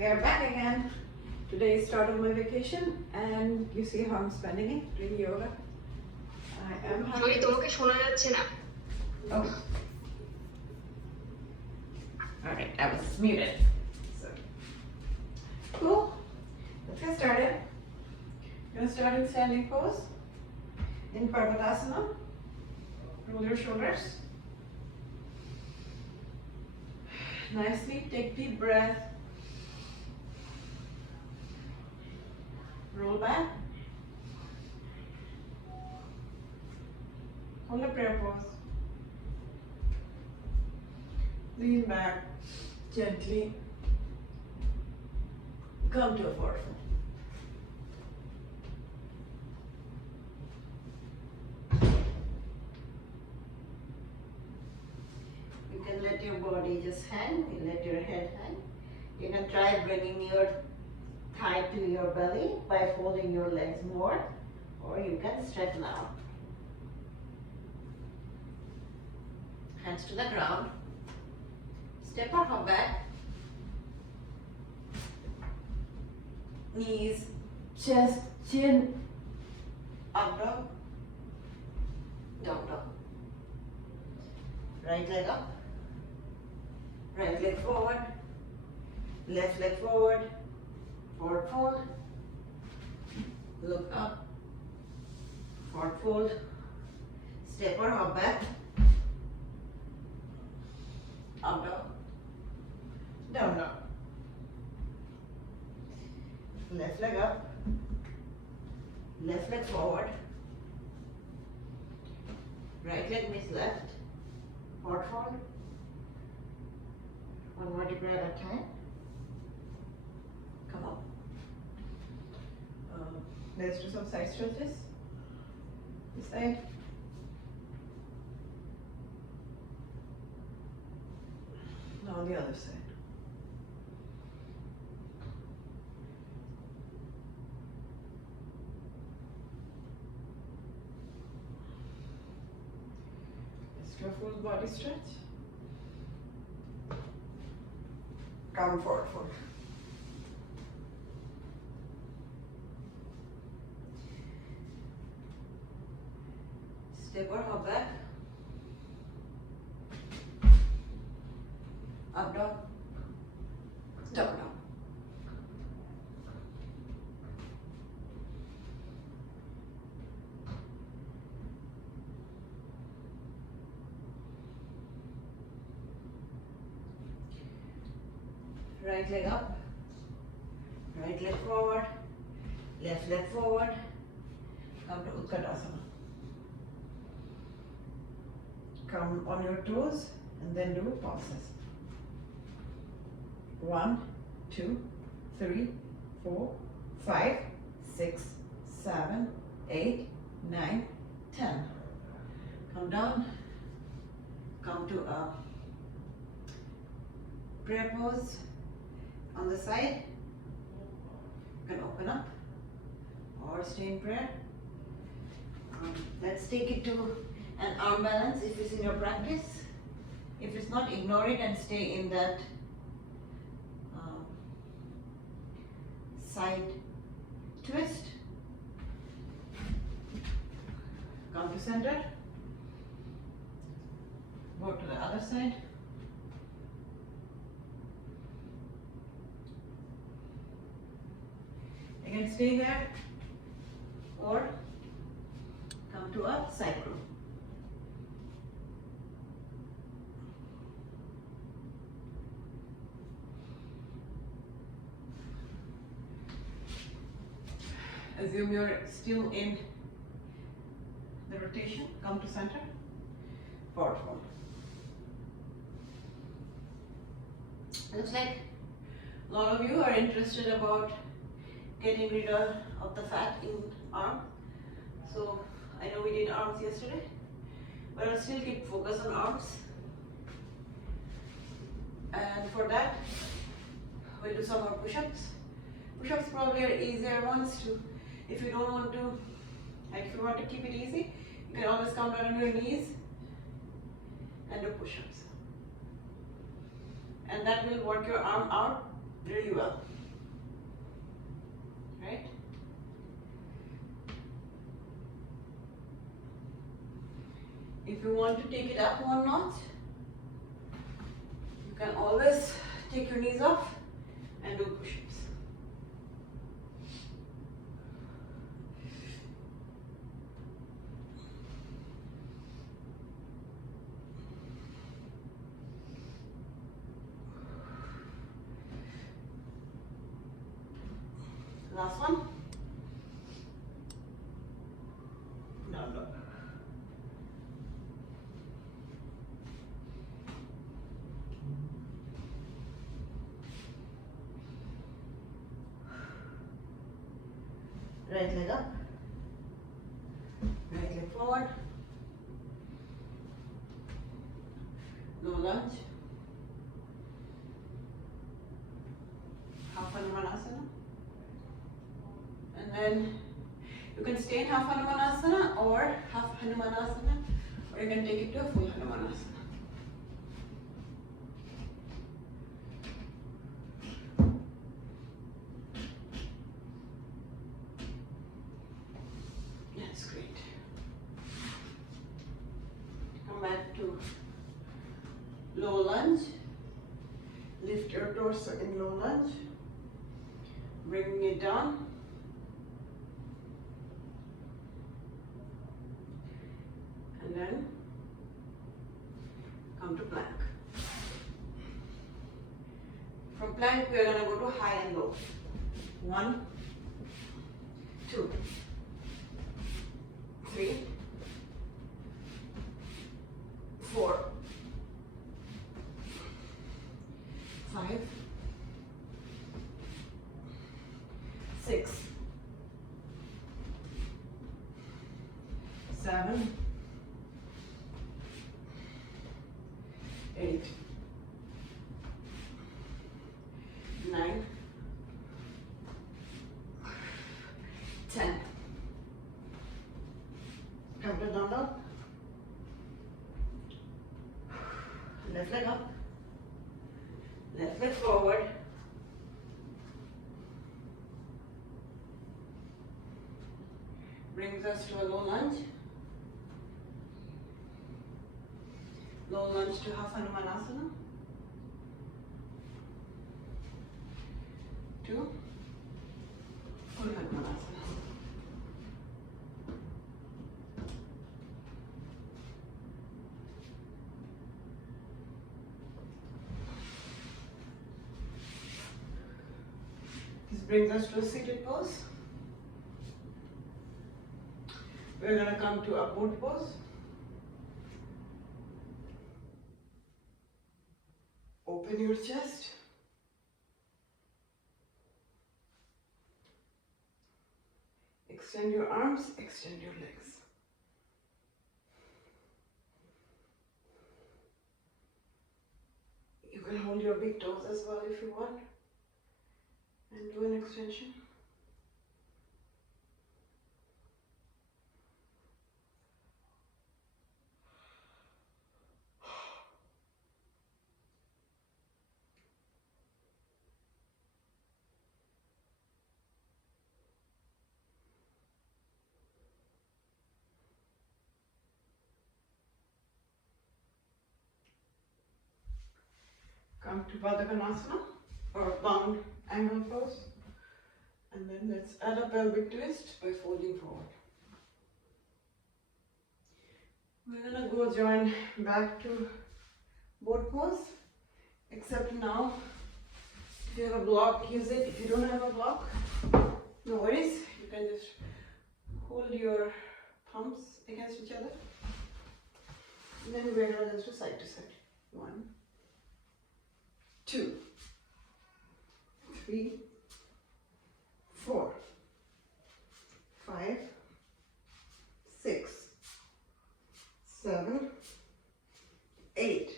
We are back again. Today is start of my vacation and you see how I'm spending it doing yoga. I am happy. তোমাকে শোনা যাচ্ছে না। Oh. Alright, I was muted. So cool. Let's get started. I'm gonna start in standing pose. In Parvatasana. Roll your shoulders. Nicely, take deep breath. Roll back. Hold a prayer pose. Lean back gently. Come to a forward fold. You can let your body just hang, you let your head hang. You can try bringing your thigh to your belly by folding your legs more, or you can straighten out. Hands to the ground. Step or hop back. Knees, chest, chin, up dog, down dog. Right leg up, right leg forward, left leg forward, forward fold, look up, forward fold, step or hop back, up dog, down dog. Left leg up, left leg forward, right leg meets left, forward fold, one vertebra at a time. Come up. Let's do some side stretches. This side. Now the other side. Let's do a full body stretch. Come forward fold. Step or hop back. Up dog. Down dog. Right leg up. Right leg forward. Left leg forward. Come to Utkatasana. Come on your toes and then do pulses. 1, 2, 3, 4, 5, 6, 7, 8, 9, 10. Come down. Come to a prayer pose on the side. You can open up or stay in prayer. Let's take it to an arm balance if it's in your practice. If it's not, ignore it and stay in that side twist. Come to center. Go to the other side. Again, stay there or come to a cycle. Assume you're still in the rotation. Come to center. Forward fold. Looks like a lot of you are interested about getting rid of the fat in arm. So I know we did arms yesterday, but I'll still keep focus on arms. And for that, we'll do some more push-ups. Push-ups probably are easier ones to, if you don't want to, like if you want to keep it easy, you can always come down on your knees and do push-ups. And that will work your arm out really well, right? If you want to take it up one notch, you can always take your knees off and do push-ups. Last one. Down dog. Right leg up, right leg forward, low lunge, half Hanumanasana, and then you can stay in half Hanumanasana or half Hanumanasana, or you can take it to a full Hanumanasana. That's great. Come back to low lunge. Lift your torso in low lunge, bringing it down. And then come to plank. From plank, we are going to go to high and low. 1, 2, 3, 4, 5, 6, 7, 8, 9, 10. Come to down dog. Left leg up. Left leg forward. Brings us to a low lunge. Low lunge to half Hanumanasana. 2, full Hanumanasana. This brings us to a seated pose. We're going to come to upward pose. Open your chest. Extend your arms, extend your legs. You can hold your big toes as well if you want and do an extension. Come to Baddha Konasana or bound angle pose, and then let's add a pelvic twist by folding forward. We're gonna go join back to boat pose, except now if you have a block, use it. If you don't have a block, no worries, you can just hold your palms against each other, and then we're gonna just do side to side. 1, 2, 3, 4, 5, 6, 7, 8,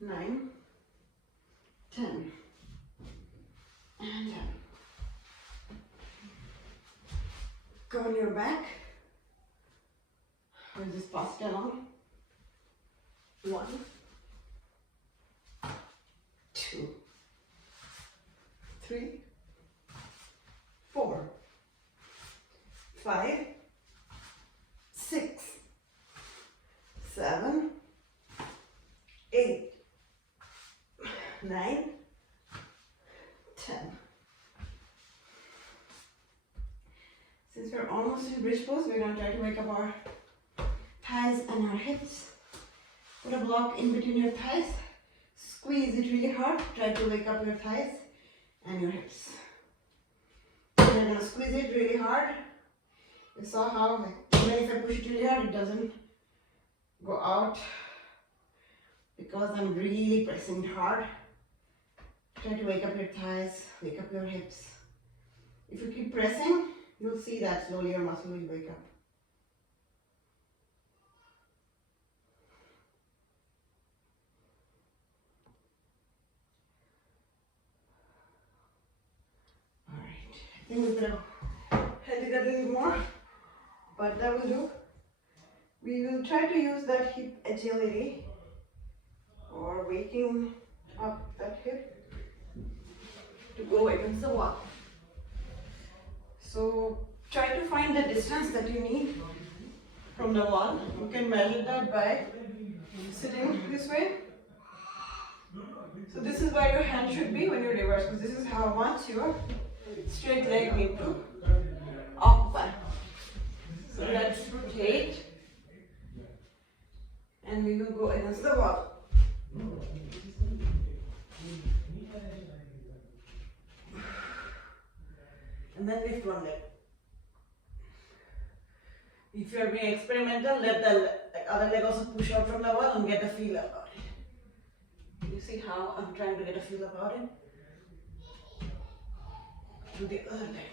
9, 10, and 10. Go on your back, or just pass it along. 1, 2, 3, 4, 5, 6, 7, 8, 9, 10. Since we're almost in bridge pose, we're going to try to wake up our thighs and our hips. Put a block in between your thighs. Squeeze it really hard. Try to wake up your thighs and your hips. And you're going to squeeze it really hard. You saw how, even if I push it really hard, it doesn't go out because I'm really pressing it hard. Try to wake up your thighs, wake up your hips. If you keep pressing, you'll see that slowly your muscle will wake up. Alright, I think we better head it a little more, but that will do. We will try to use that hip agility or waking up that hip to go against the wall. So try to find the distance that you need from the wall. You can measure that by sitting this way. So this is where your hand should be when you reverse, because this is how once your straight leg need to occupy. So let's rotate and we will go against the wall. And then lift one leg. If you are being experimental, let the other leg also push out from the wall and get a feel about it. You see how I'm trying to get a feel about it? Do the other leg.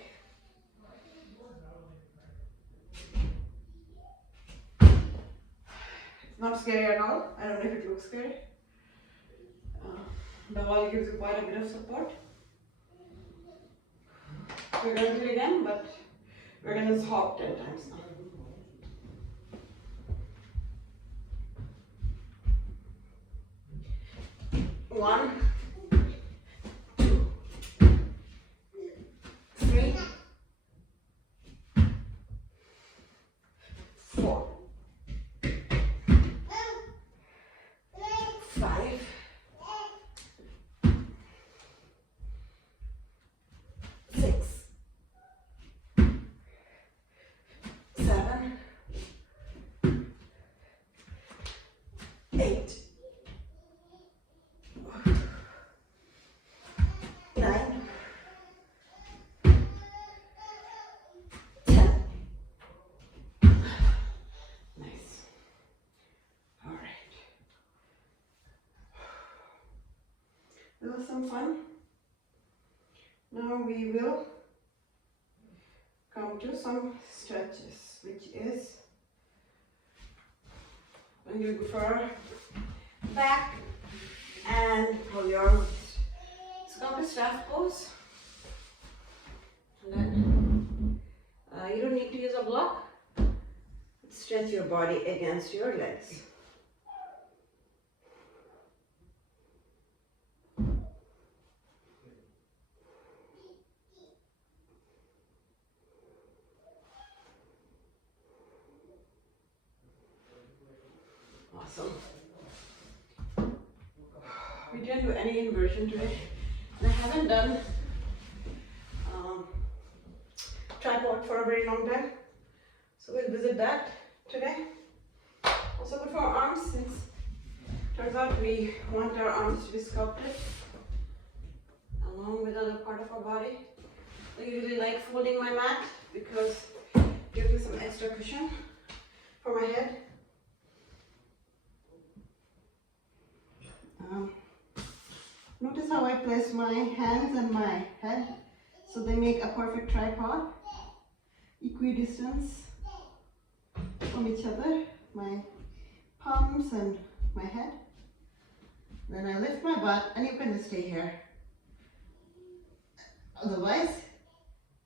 It's not scary at all. I don't know if it looks scary. The wall gives you quite a bit of support. We're going to do it again, but we're going to hop 10 times now. One, 2, 3, 4, 5, 6, 7, 8, 9, 10. Nice. All right. That was some fun. Now we will come to some stretches, which is when you go for back and pull your wrist. So come to staff pose. And then you don't need to use a block. Stretch your body against your legs. Awesome. We didn't do any inversion today, and I haven't done tripod for a very long time, so we'll visit that today. Also good for our arms, since turns out we want our arms to be sculpted along with other part of our body. I usually like folding my mat because it gives me some extra cushion for my head. Notice how I place my hands and my head so they make a perfect tripod, equidistance from each other, my palms and my head. Then I lift my butt, and you can just stay here. Otherwise,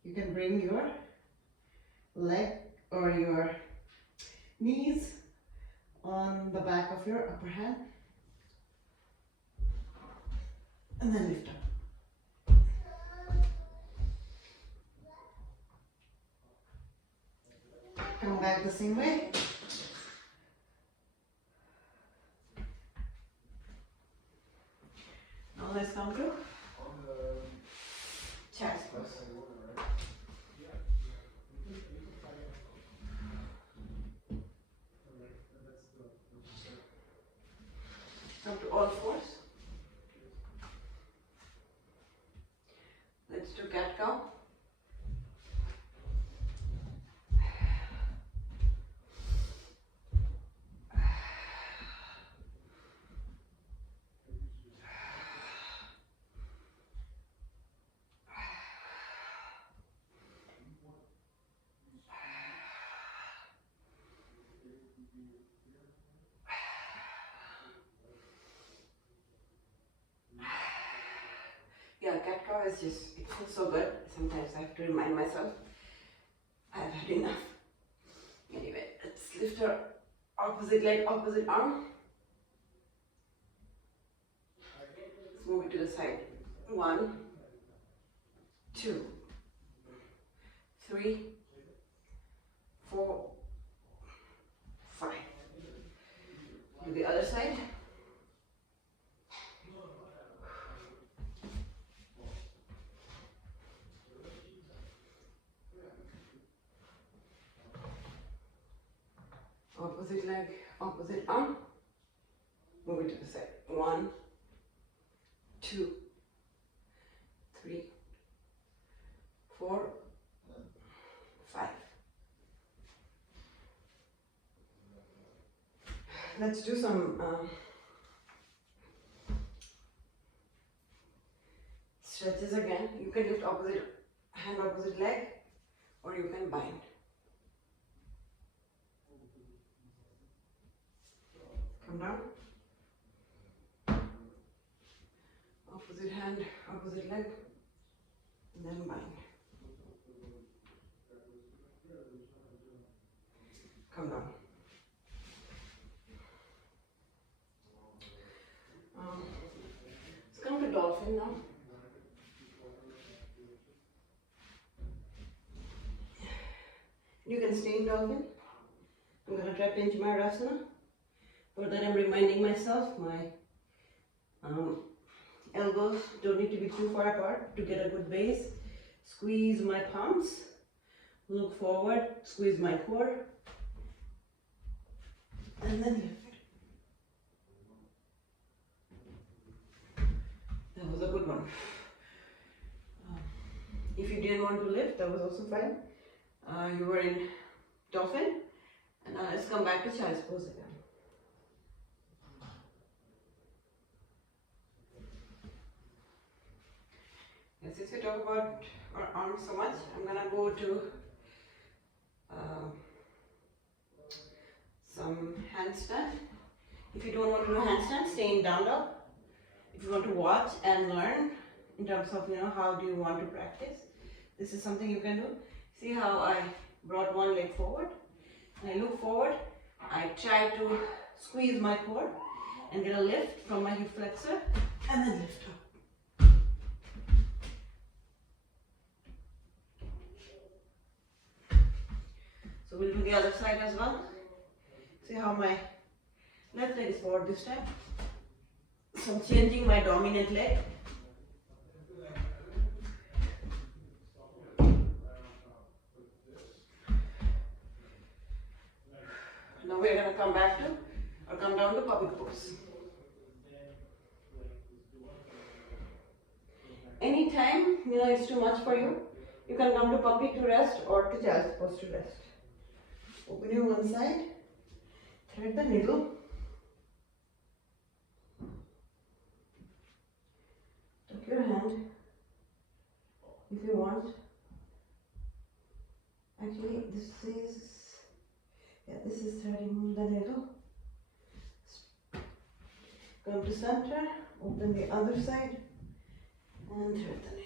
you can bring your leg or your knees on the back of your upper hand. And then lift up. the same way. Now let's come to child's pose. Come to all fours. Let's do cat cow. Yeah, cat cow is just, it feels so good. Sometimes I have to remind myself I've had enough. Anyway, let's lift our opposite leg, opposite arm. Let's move it to the side. 1, 2, 3, 4, 5. Do the other side. Opposite leg, opposite arm. Move it to the side. 1, 2, 3, 4, 5. Let's do some stretches again. You can lift opposite hand, opposite leg, or you can bind. Come down. Opposite hand, opposite leg, and then bind. Come down. Let's come to dolphin now. You can stay in dolphin. I'm going to try Pinch Mayurasana. For that, I'm reminding myself my elbows don't need to be too far apart to get a good base. Squeeze my palms, look forward, squeeze my core, and then lift. That was a good one. If you didn't want to lift, that was also fine. You were in dolphin, and now let's come back to child's pose again. And since we talk about our arms so much, I'm gonna go to some handstand. If you don't want to do handstand, stay in down dog. If you want to watch and learn in terms of how do you want to practice, this is something you can do. See how I brought one leg forward, and I look forward. I try to squeeze my core and get a lift from my hip flexor, and then lift up. So we'll do the other side as well. See how my left leg is forward this time. So I'm changing my dominant leg. Now we're going to come back to, or come down to puppy pose. Anytime it's too much for you, you can come to puppy to rest or to child's pose to rest. Open your one side, thread the needle, tuck your hand if you want. Actually, this is threading the needle. Come to center, open the other side, and thread the needle.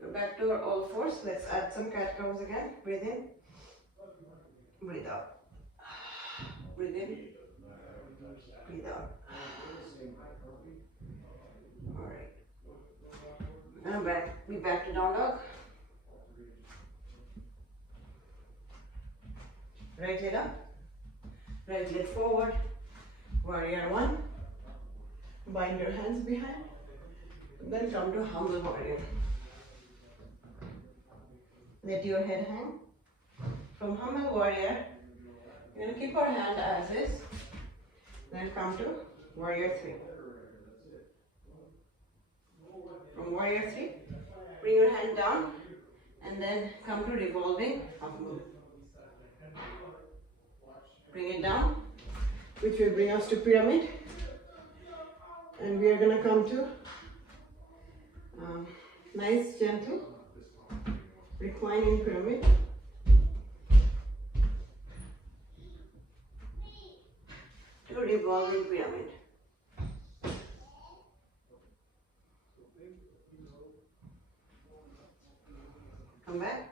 Go back to our all fours. Let's add some cat cows again. Breathe in, breathe out. Breathe in, breathe out. Alright. Now be back to down dog. Right leg up. Right leg forward. Warrior one. Bind your hands behind. Then come to humble warrior. Let your head hang. From humble warrior, you're going to keep our hand as is. Then come to warrior three. From warrior three, bring your hand down and then come to revolving half moon. Bring it down, which will bring us to pyramid. And we are going to come to nice gentle reclining pyramid. To revolving pyramid. Come back.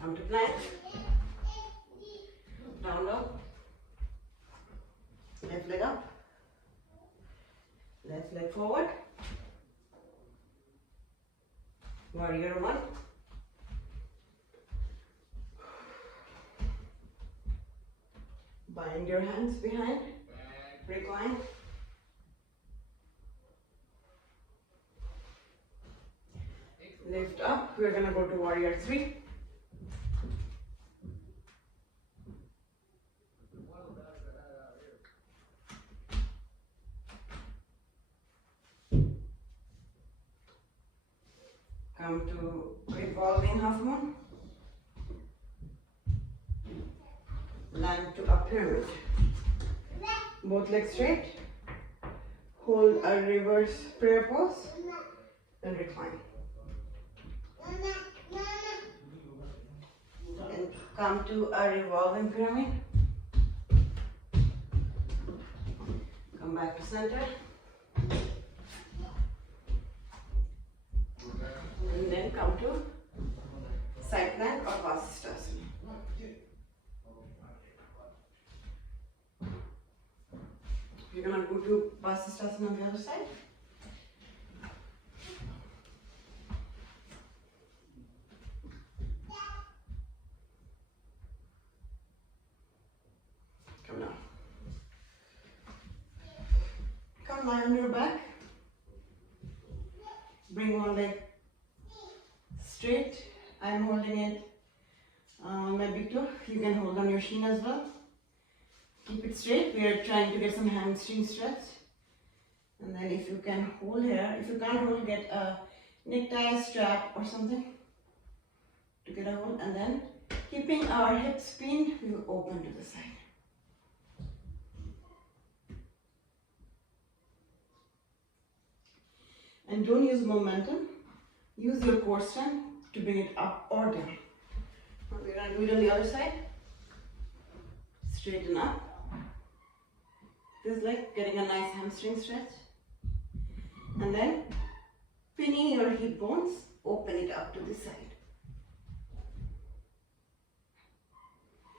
Come to plank. Down dog. Left leg up. Left leg forward. Warrior one. Bind your hands behind. Recline. Lift up. We're gonna go to warrior three. Come to revolving half moon. Land to a pyramid. Both legs straight. Hold a reverse prayer pose and recline. And come to a revolving pyramid. Come back to center. And then come to side plank or Vasisthasana. You're going to go to Vasisthasana on the other side. Come now. Come lie on your back. Bring one leg straight. I'm holding it on my big toe. You can hold on your shin as well. Keep it straight. We are trying to get some hamstring stretch. And then if you can hold here, if you can't hold, get a necktie strap or something to get a hold. And then keeping our hips pinned, we will open to the side. And don't use momentum. Use your core strength to bring it up or down. We're going to do it on the other side. Straighten up. This is like getting a nice hamstring stretch. And then pinning your hip bones, open it up to the side.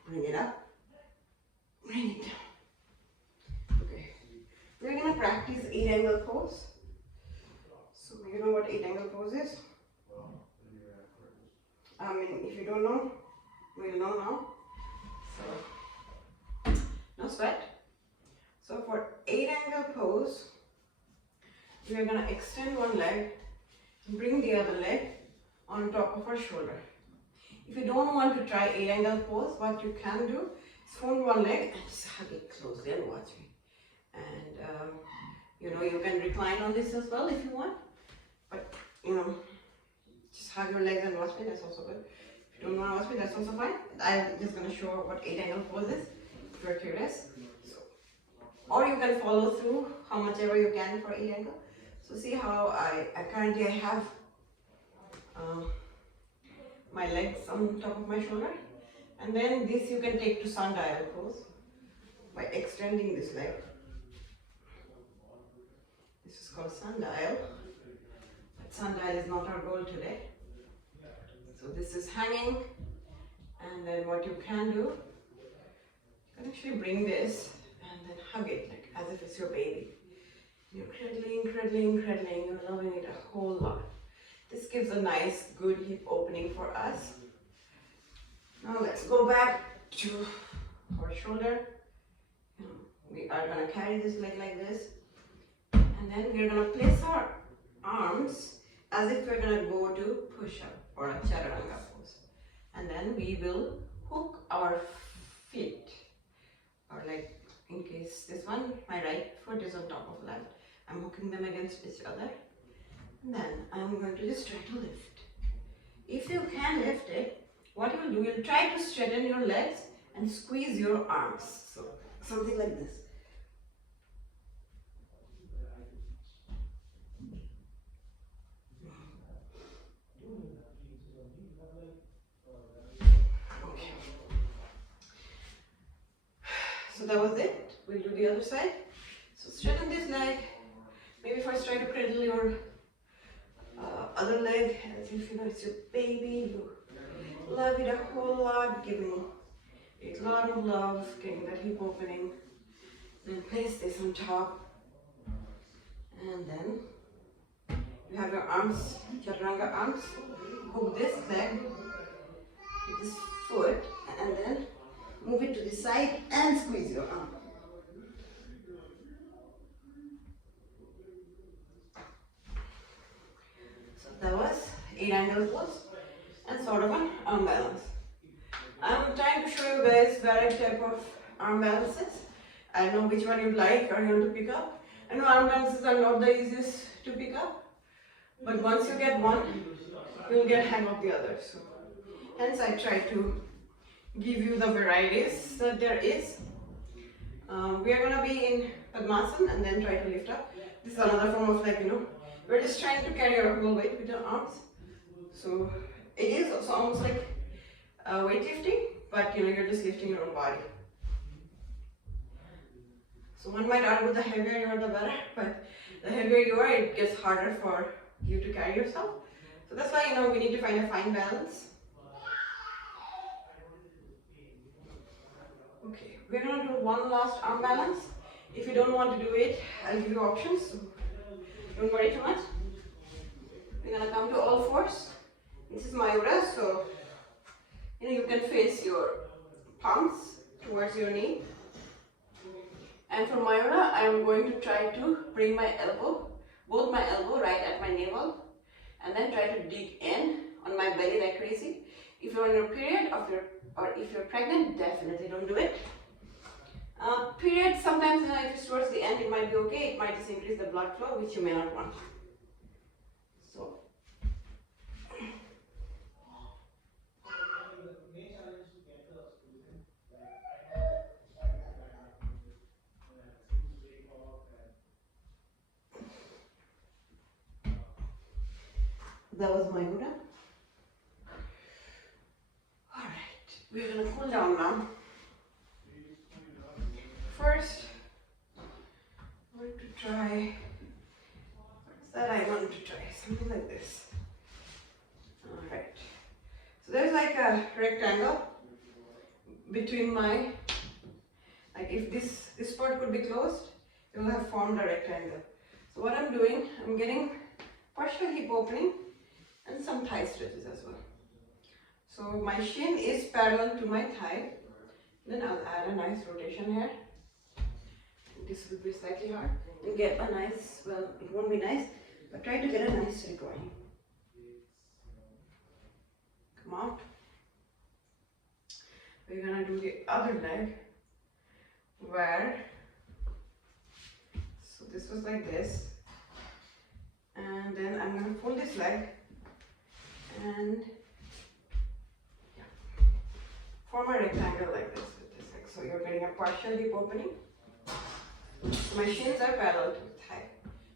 Bring it up. Bring it down. Okay. We're going to practice 8-angle pose. So you know what 8-angle pose is? I mean, if you don't know, we'll know now. So, no sweat. So for 8-angle pose, we are going to extend one leg and bring the other leg on top of our shoulder. If you don't want to try 8-angle pose, what you can do is fold one leg and just hug it closely and watch me. And you know, you can recline on this as well if you want. But you know, just hug your legs and watch me, that's also good. If you don't want to watch me, that's also fine. I'm just going to show what 8-angle pose is, if you're curious. So, or you can follow through how much ever you can for 8-angle. So see how I currently have my legs on top of my shoulder. And then this you can take to sundial pose by extending this leg. This is called sundial. But sundial is not our goal today. So this is hanging, and then what you can do, you can actually bring this and then hug it like as if it's your baby. You're cradling, you're loving it a whole lot. This gives a nice, good hip opening for us. Now let's go back to our shoulder. We are gonna carry this leg like this. And then we're gonna place our arms as if we're gonna go to push-up or a chaturanga pose. And then we will hook our feet. Or like, in case this one, my right foot is on top of left. I'm hooking them against each other. And then I'm going to just try to lift. If you can lift it, what you will do, you'll try to straighten your legs and squeeze your arms. So, something like this. Okay. So that was it. We'll do the other side. So straighten this leg. Maybe first try to cradle your other leg as if you know it's your baby. You love it a whole lot, giving it a lot of love, getting that hip opening. Then place this on top. And then you have your arms, chaturanga arms. Hook this leg with this foot and then move it to the side and squeeze your arm. So that was 8 angle pose and sort of an arm balance. I'm trying to show you guys various type of arm balances. I don't know which one you like or you want to pick up. I know arm balances are not the easiest to pick up, but once you get one, you'll get hang of the other. So hence I try to give you the varieties that there is. We are gonna be in Padmasana and then try to lift up. This is another form of like, we're just trying to carry our whole weight with our arms. So it is also almost like weightlifting, but you're just lifting your own body. So one might argue the heavier you are, the better, but the heavier you are, it gets harder for you to carry yourself. So that's why, we need to find a fine balance. Okay, we're going to do one last arm balance. If you don't want to do it, I'll give you options, so don't worry too much. We're going to come to all fours. This is Mayura, so you can face your palms towards your knee. And for Mayura, I'm going to try to bring my elbow, both my elbow right at my navel, and then try to dig in on my belly like crazy. If you're on your period or if you're pregnant, definitely don't do it. Period, sometimes if it's towards the end, it might be okay. It might just increase the blood flow, which you may not want. So. That was Mayura. Alright, we're going to cool down now. First, I'm going to try, what's that I want to try? Something like this. Alright, so there's like a rectangle between my, like if this part could be closed, it will have formed a rectangle. So what I'm doing, I'm getting partial hip opening and some thigh stretches as well. So my shin is parallel to my thigh. Then I'll add a nice rotation here. This will be slightly hard. And get a nice, well, it won't be nice, but try to get a nice recording. Come out. We're gonna do the other leg where, so this was like this. And then I'm gonna pull this leg and form a rectangle like this with this leg. So you're getting a partial hip opening. My shins are parallel to the thigh.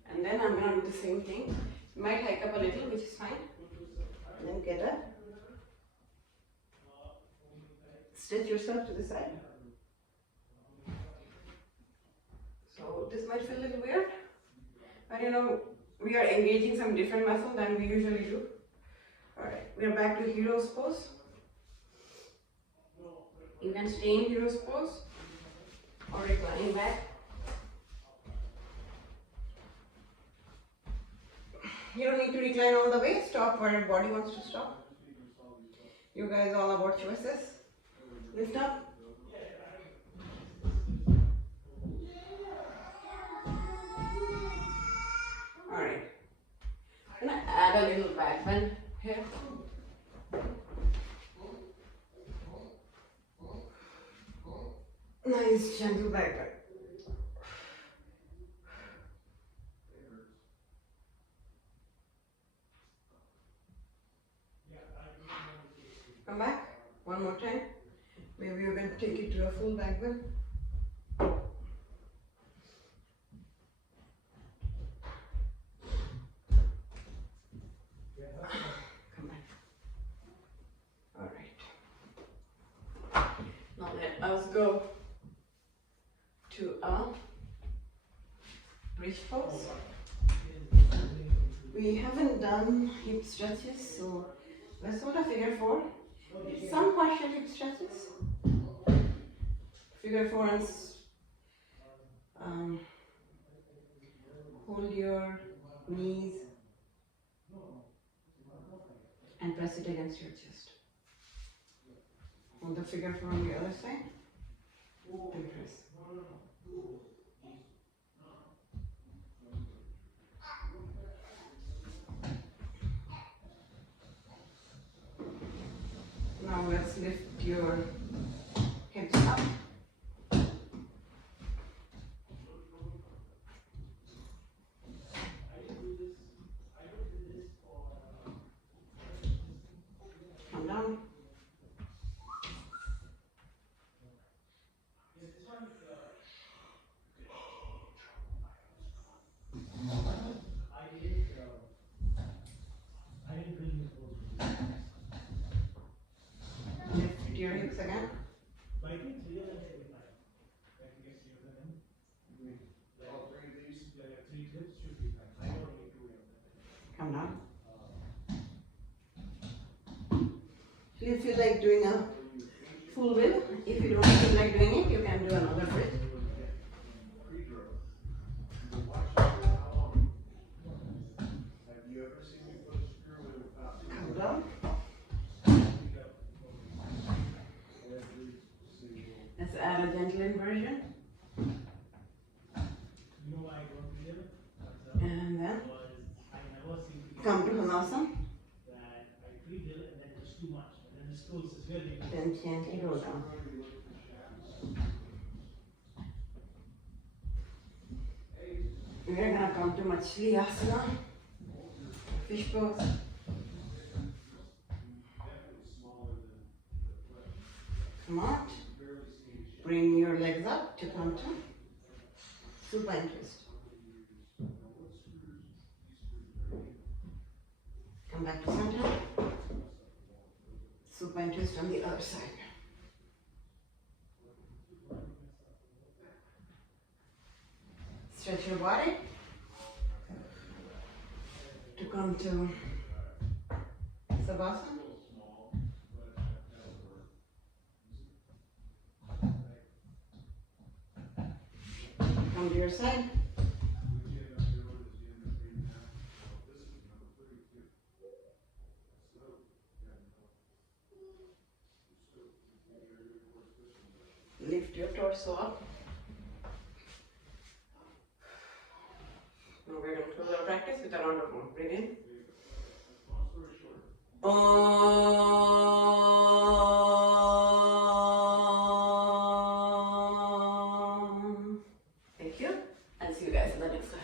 And then I'm going to do the same thing. You might hike up a little, which is fine. And then get a stretch yourself to the side. So this might feel a little weird, but we are engaging some different muscle than we usually do. Alright, we are back to hero's pose. You can stay in hero's pose or reclining back. You don't need to recline all the way. Stop where your body wants to stop. You guys all about choices. Lift up. Alright. I'm gonna add a little back bend here. Nice gentle back bend. Come back. One more time. Maybe you can take it to a full back bend. Come back. Alright. Now let us go to a bridge pose. We haven't done hip stretches, so let's go to figure four. Some partial hip stretches. Figure four and hold your knees and press it against your chest. Hold the figure four on the other side and press. Now let's lift your hips up. Come down. Lift your hips again. Come down. If you feel like doing a full wheel, if you don't feel like doing it, you can do another bridge. Come down. Let's add a gentle inversion. And then come to Hanasana. Then gently roll down. We're gonna come to Machli Asana, fish pose. Come out. Bring your legs up to come to supine twist. Come back to center. Supine twist on the other side. Stretch your body to come to Savasana. Come to your side. Lift your torso up. Now we're going to close our practice with a round of warm. Breathe in. Thank you, and see you guys in the next one.